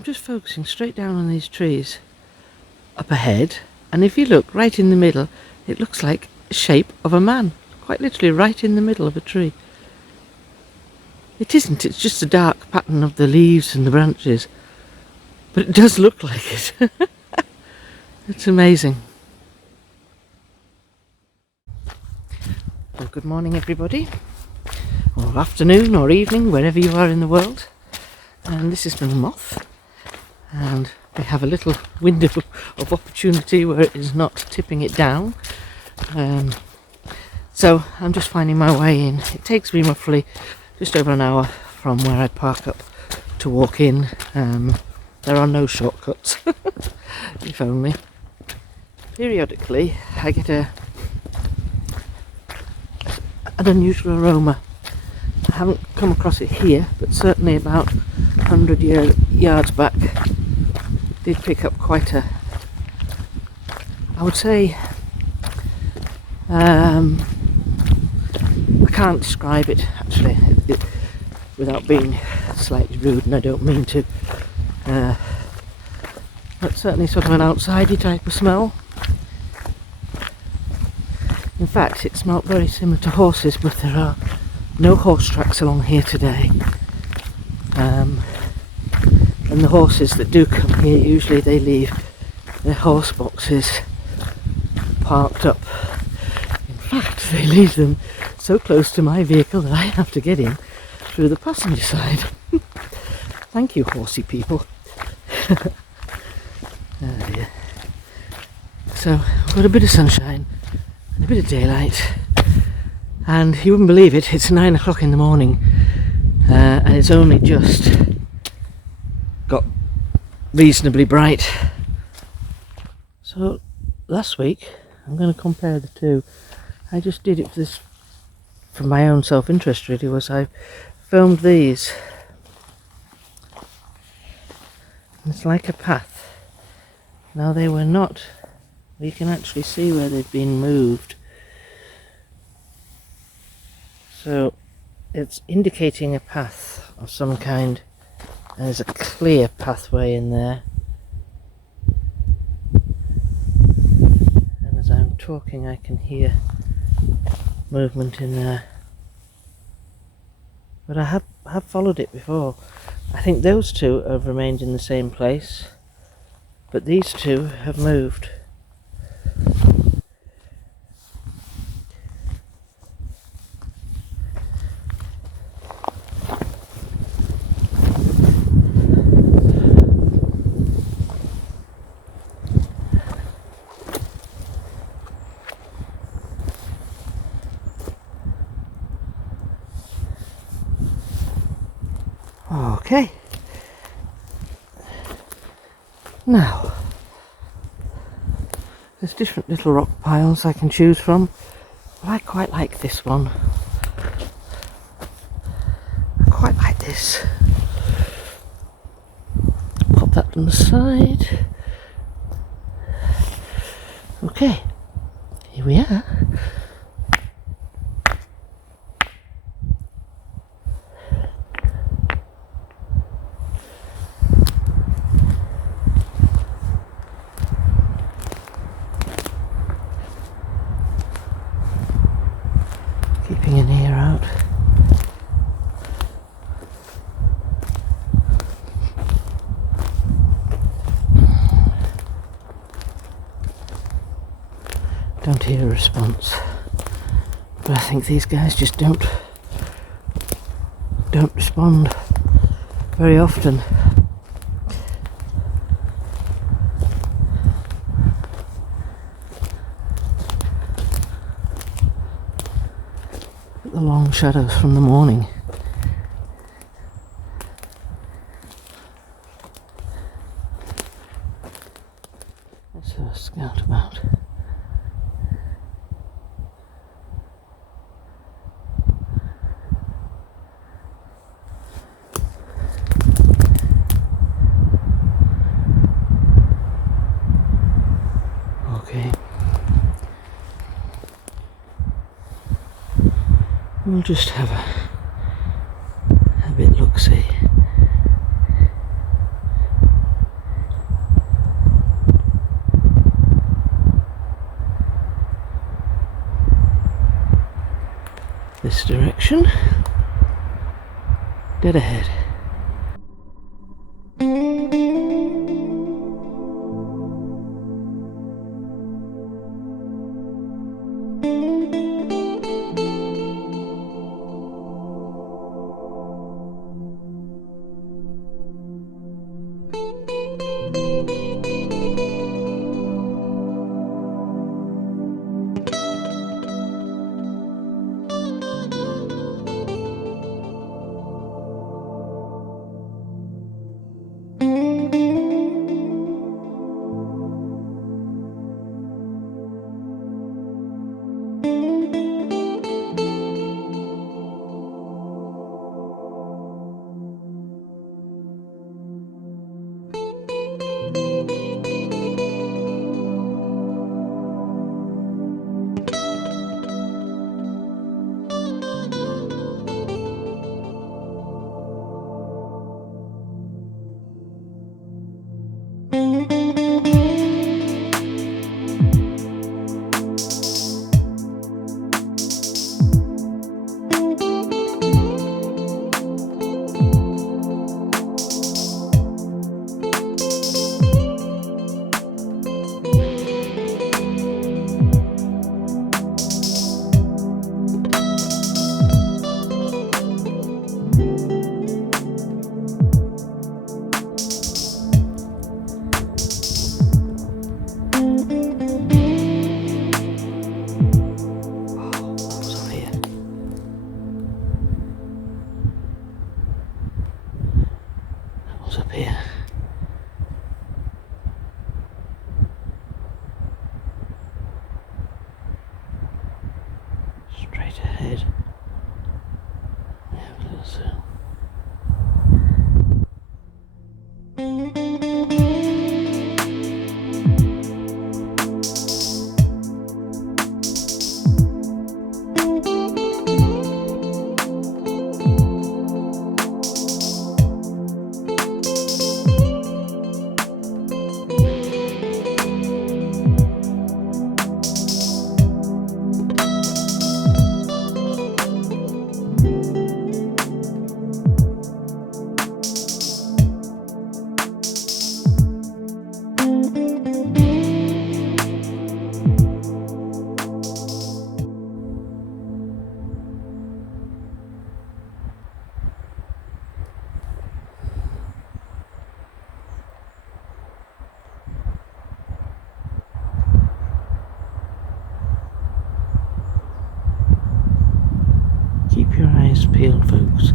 I'm just focusing straight down on these trees up ahead, and if you look right in the middle, it looks like the shape of a man, quite literally right in the middle of a tree. It isn't, it's just a dark pattern of the leaves and the branches, but it does look like it. It's amazing. Well, good morning everybody, or afternoon or evening, wherever you are in the world. And this is my moth, and we have a little window of opportunity where it is not tipping it down. So I'm just finding my way in. It takes me roughly just over an hour from where I park up to walk in. There are no shortcuts, if only. Periodically I get an unusual aroma. I haven't come across it here, but certainly about 100 yards back did pick up quite a, I would say, I can't describe it actually without being slightly rude, and I don't mean to, but certainly sort of an outsidey type of smell. In fact, it smelled very similar to horses, but there are no horse tracks along here today. And the horses that do come here, usually they leave their horse boxes parked up. In fact, they leave them so close to my vehicle that I have to get in through the passenger side. Thank you, horsey people. Oh dear. So, I've got a bit of sunshine and a bit of daylight, and you wouldn't believe it, it's 9 o'clock in the morning, and it's only just got reasonably bright. So last week, I'm going to compare the two. I just did it for my own self-interest really, was I filmed these. It's like a path. Now they were not, you can actually see where they've been moved. So it's indicating a path of some kind. There's a clear pathway in there. And as I'm talking I can hear movement in there. But I have followed it before. I think those two have remained in the same place, but these two have moved. Okay, now there's different little rock piles I can choose from, but I quite like this one. I quite like this. Pop that on the side. Okay, here we are. Keeping an ear out. Don't hear a response, but I think these guys just don't respond very often. The long shadows from the morning. Let's have a scout about. Okay. We'll just have a bit look-see. direction. Dead ahead. Up here. Straight ahead. We have a little zoom. Keep your eyes peeled, folks.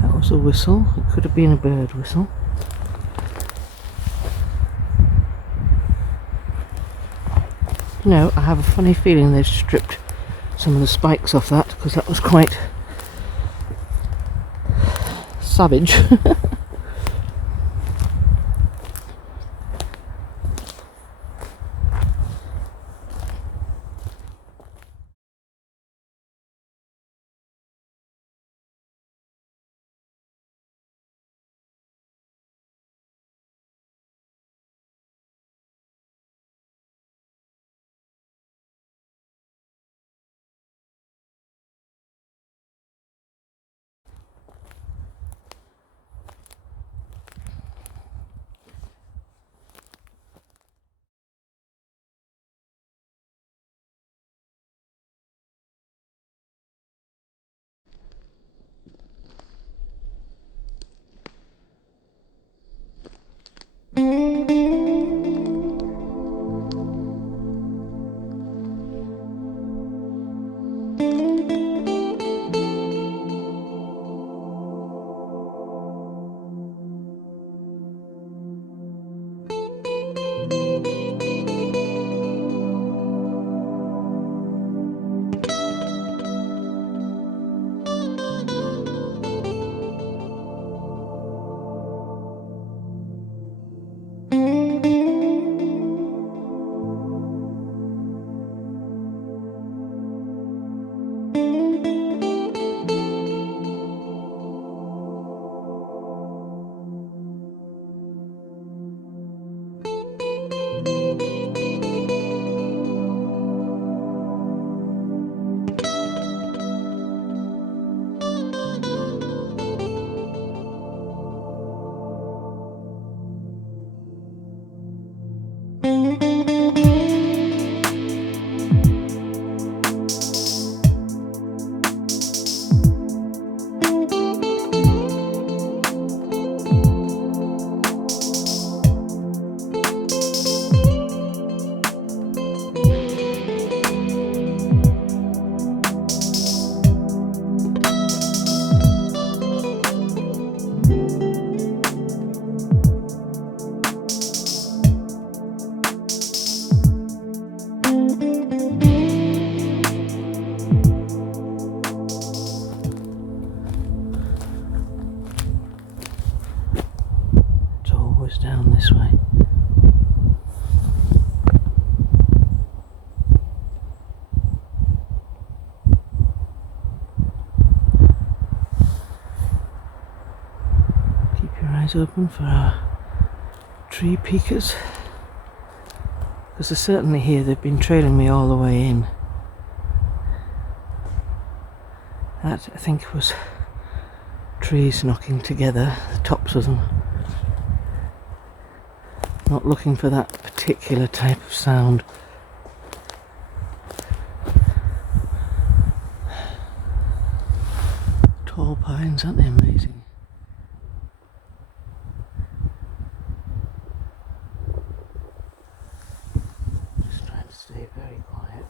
That was a whistle. It could have been a bird whistle. You know, I have a funny feeling they've stripped some of the spikes off that, because that was quite savage. eyes open for our tree peekers, because they're certainly here. They've been trailing me all the way in. That, I think, was trees knocking together, the tops of them. Not looking for that particular type of sound. Tall pines, aren't they amazing? Just trying to stay very quiet.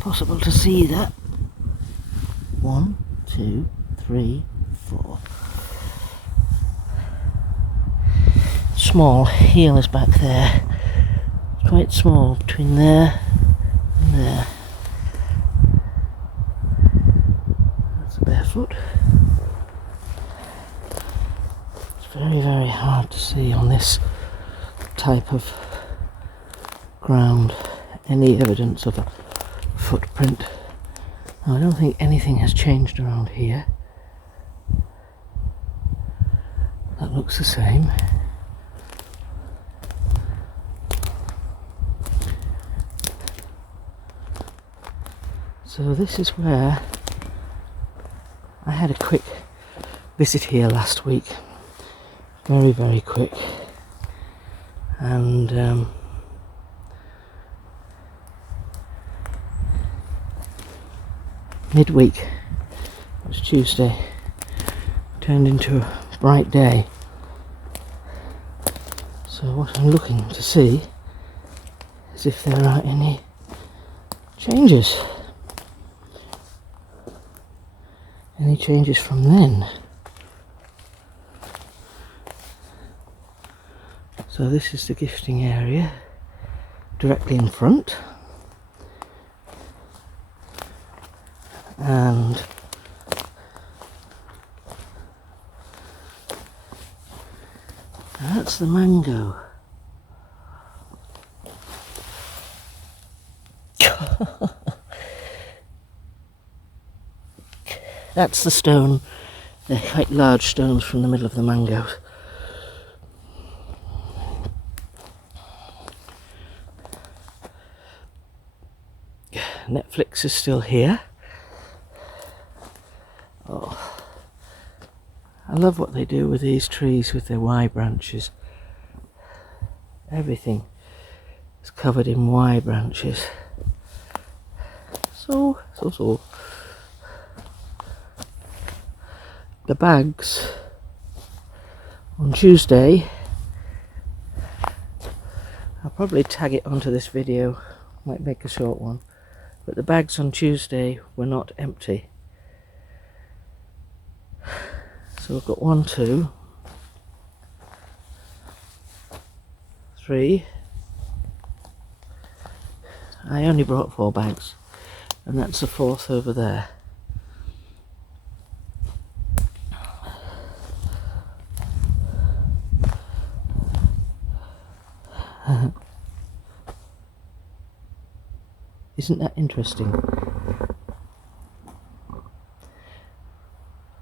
Possible to see that. 1, 2, 3, 4. Small heel is back there. It's quite small between there and there. That's a barefoot. It's very, very hard to see on this type of ground any evidence of a footprint. Now, I don't think anything has changed around here. That looks the same. So this is where I had a quick visit here last week. Very, very quick. And midweek, it was Tuesday, turned into a bright day. So what I'm looking to see is if there are any changes. Any changes from then. So this is the gifting area, directly in front. And that's the mango. That's the stone. They're quite large stones from the middle of the mangoes. Netflix is still here. Oh, I love what they do with these trees with their Y branches. Everything is covered in Y branches. So. The bags on Tuesday, I'll probably tag it onto this video, might make a short one, but the bags on Tuesday were not empty. So we've got 1, 2, 3. I only brought 4 bags, and that's the 4th over there. Isn't that interesting?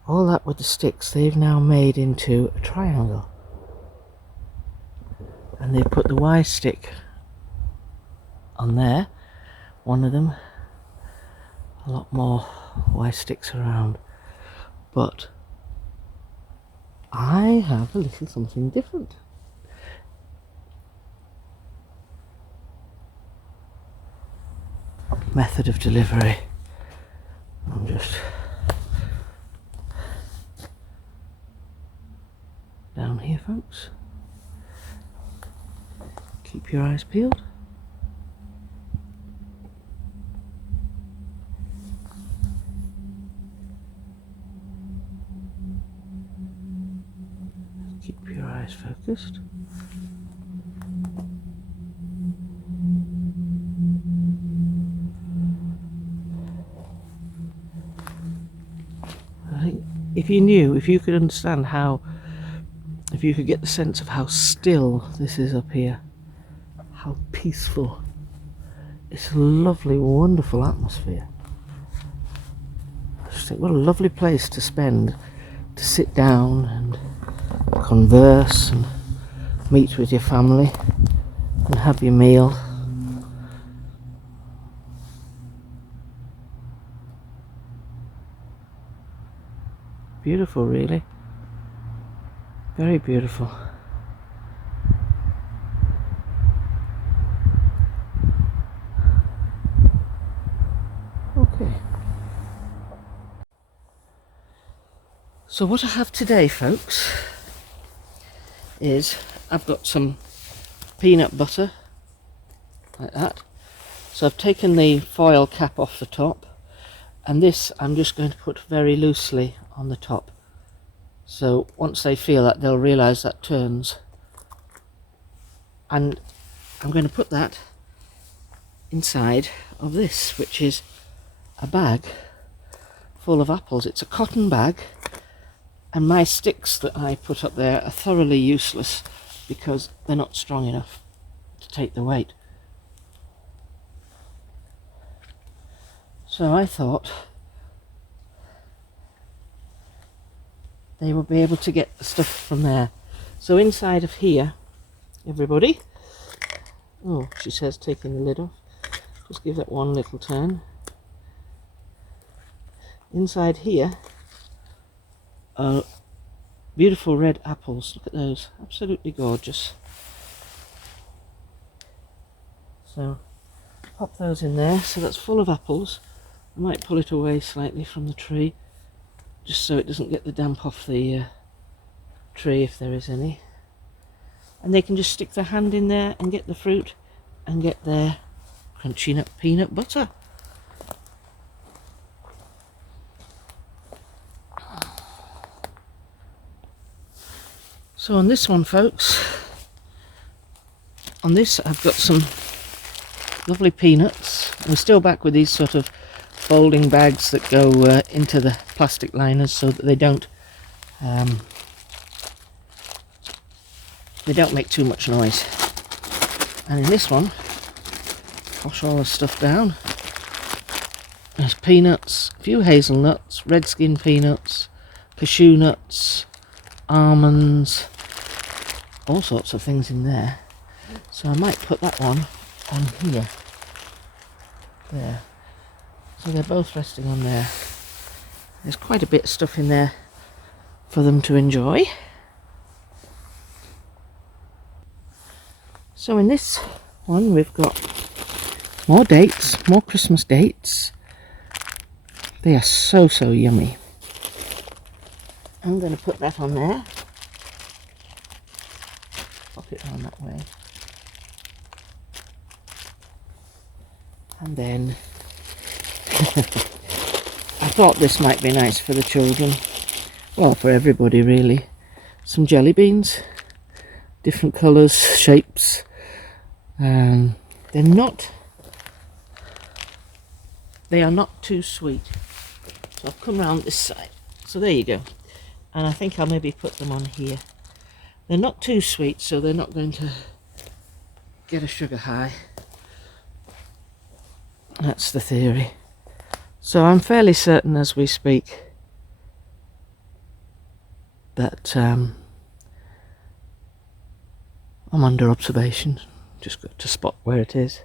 All that with the sticks they've now made into a triangle, and they've put the Y stick on there, one of them. A lot more Y sticks around, but I have a little something different. Method of delivery. I'm just down here, folks. Keep your eyes peeled. Keep your eyes focused. if you could understand how, if you could get the sense of how still this is up here, how peaceful. It's a lovely, wonderful atmosphere. I just think what a lovely place to spend, to sit down and converse and meet with your family and have your meal. Beautiful, really. Very beautiful. Okay. So what I have today, folks, is I've got some peanut butter, like that. So I've taken the foil cap off the top, and this I'm just going to put very loosely on the top. So once they feel that, they'll realise that turns. And I'm going to put that inside of this, which is a bag full of apples. It's a cotton bag, and my sticks that I put up there are thoroughly useless because they're not strong enough to take the weight. So I thought they will be able to get the stuff from there. So inside of here, everybody, oh, she says taking the lid off, just give that one little turn. Inside here are beautiful red apples. Look at those, absolutely gorgeous. So pop those in there. So that's full of apples. I might pull it away slightly from the tree, just so it doesn't get the damp off the tree if there is any. And they can just stick their hand in there and get the fruit and get their crunchy nut peanut butter. So on this one, folks, on this I've got some lovely peanuts. I'm still back with these sort of folding bags that go into the plastic liners so that they don't make too much noise. And in this one, wash all the stuff down. There's peanuts, a few hazelnuts, red skin peanuts, cashew nuts, almonds, all sorts of things in there. So I might put that one on here. There. So they're both resting on there. There's quite a bit of stuff in there for them to enjoy. So in this one we've got more dates, more Christmas dates. They are so yummy. I'm going to put that on there. Pop it on that way. And then I thought this might be nice for the children. Well, for everybody really. Some jelly beans. Different colours, shapes. They are not too sweet. So I've come round this side. So there you go. And I think I'll maybe put them on here. They're not too sweet, so they're not going to get a sugar high. That's the theory. So I'm fairly certain as we speak that I'm under observation. Just got to spot where it is.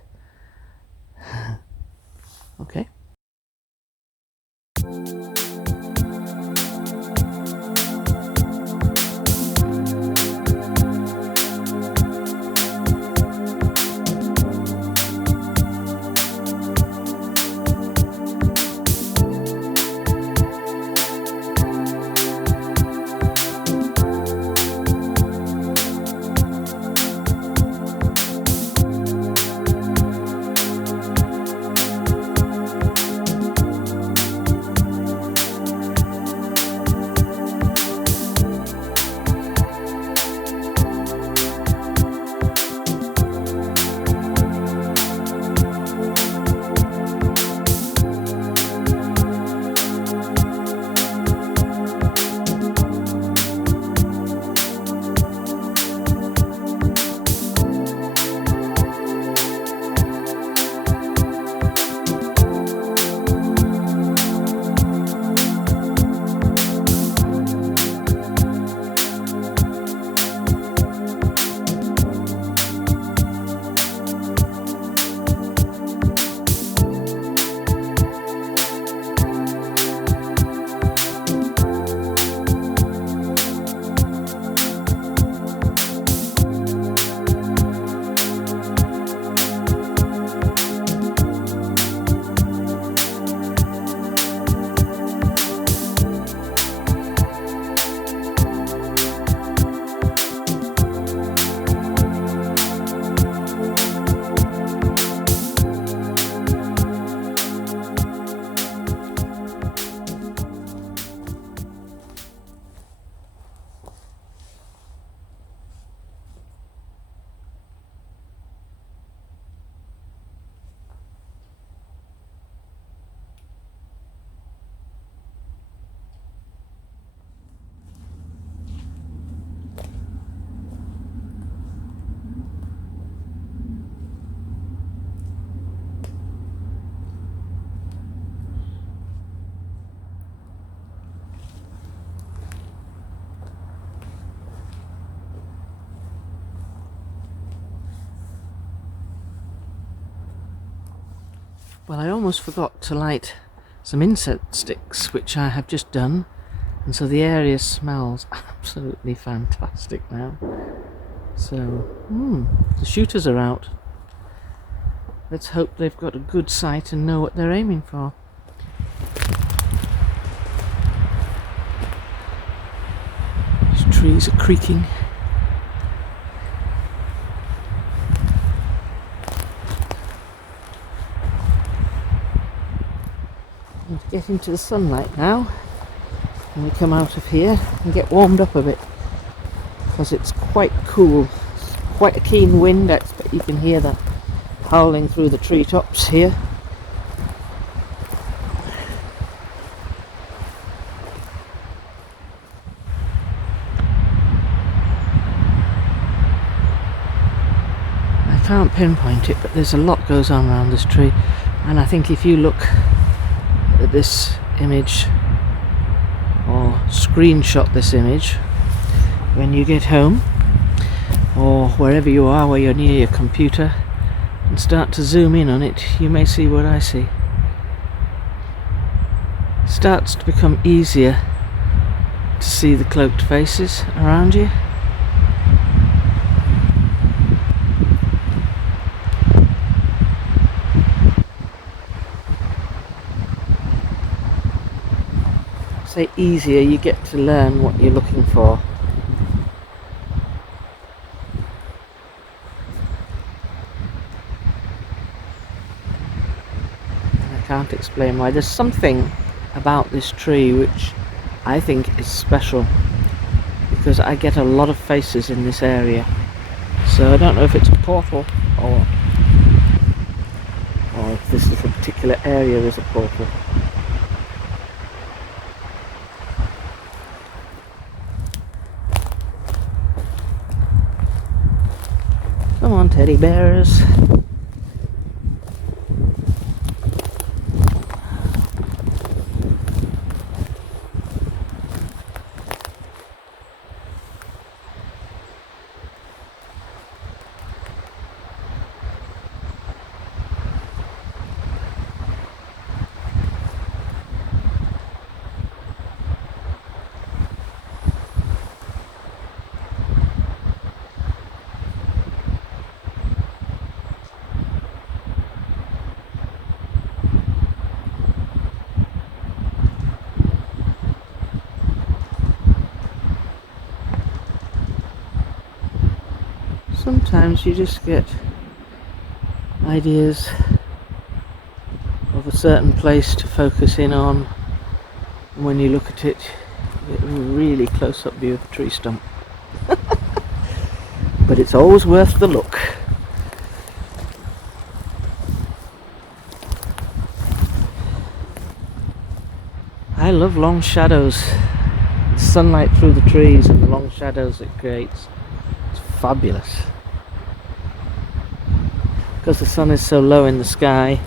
Okay. Well, I almost forgot to light some incense sticks, which I have just done, and so the area smells absolutely fantastic now. So, the shooters are out. Let's hope they've got a good sight and know what they're aiming for. These trees are creaking. Get into the sunlight now, and we come out of here and get warmed up a bit, because it's quite cool. It's quite a keen wind. I expect you can hear that howling through the treetops here. I can't pinpoint it, but there's a lot goes on around this tree, and I think if you look at this image or screenshot this image when you get home or wherever you are where you're near your computer and start to zoom in on it, you may see what I see. It starts to become easier to see the cloaked faces around you. Say easier, you get to learn what you're looking for. And I can't explain why. There's something about this tree which I think is special, because I get a lot of faces in this area. So I don't know if it's a portal or if this little particular area is a portal. Come on, teddy bears. Sometimes you just get ideas of a certain place to focus in on, and when you look at it, you get a really close-up view of the tree stump. But it's always worth the look. I love long shadows, sunlight through the trees and the long shadows it creates. It's fabulous. Because the sun is so low in the sky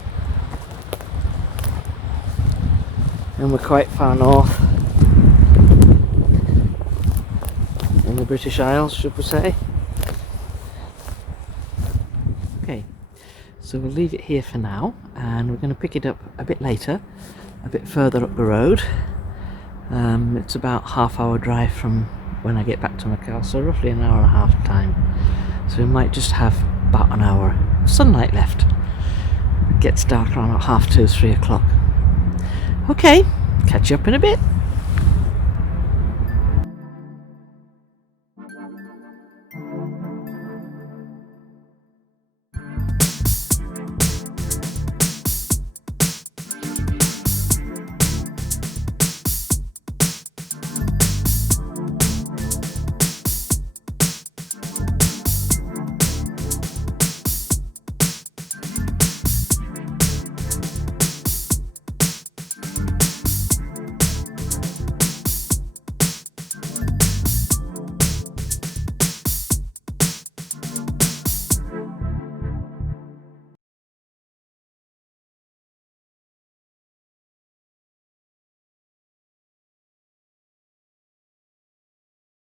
and we're quite far north in the British Isles, should we say. Okay, so we'll leave it here for now, and we're going to pick it up a bit later, a bit further up the road. It's about half-hour drive from when I get back to my car, so roughly an hour and a half time. So we might just have about an hour of sunlight left. It gets dark around about 2:30, 3 o'clock. Okay, catch you up in a bit.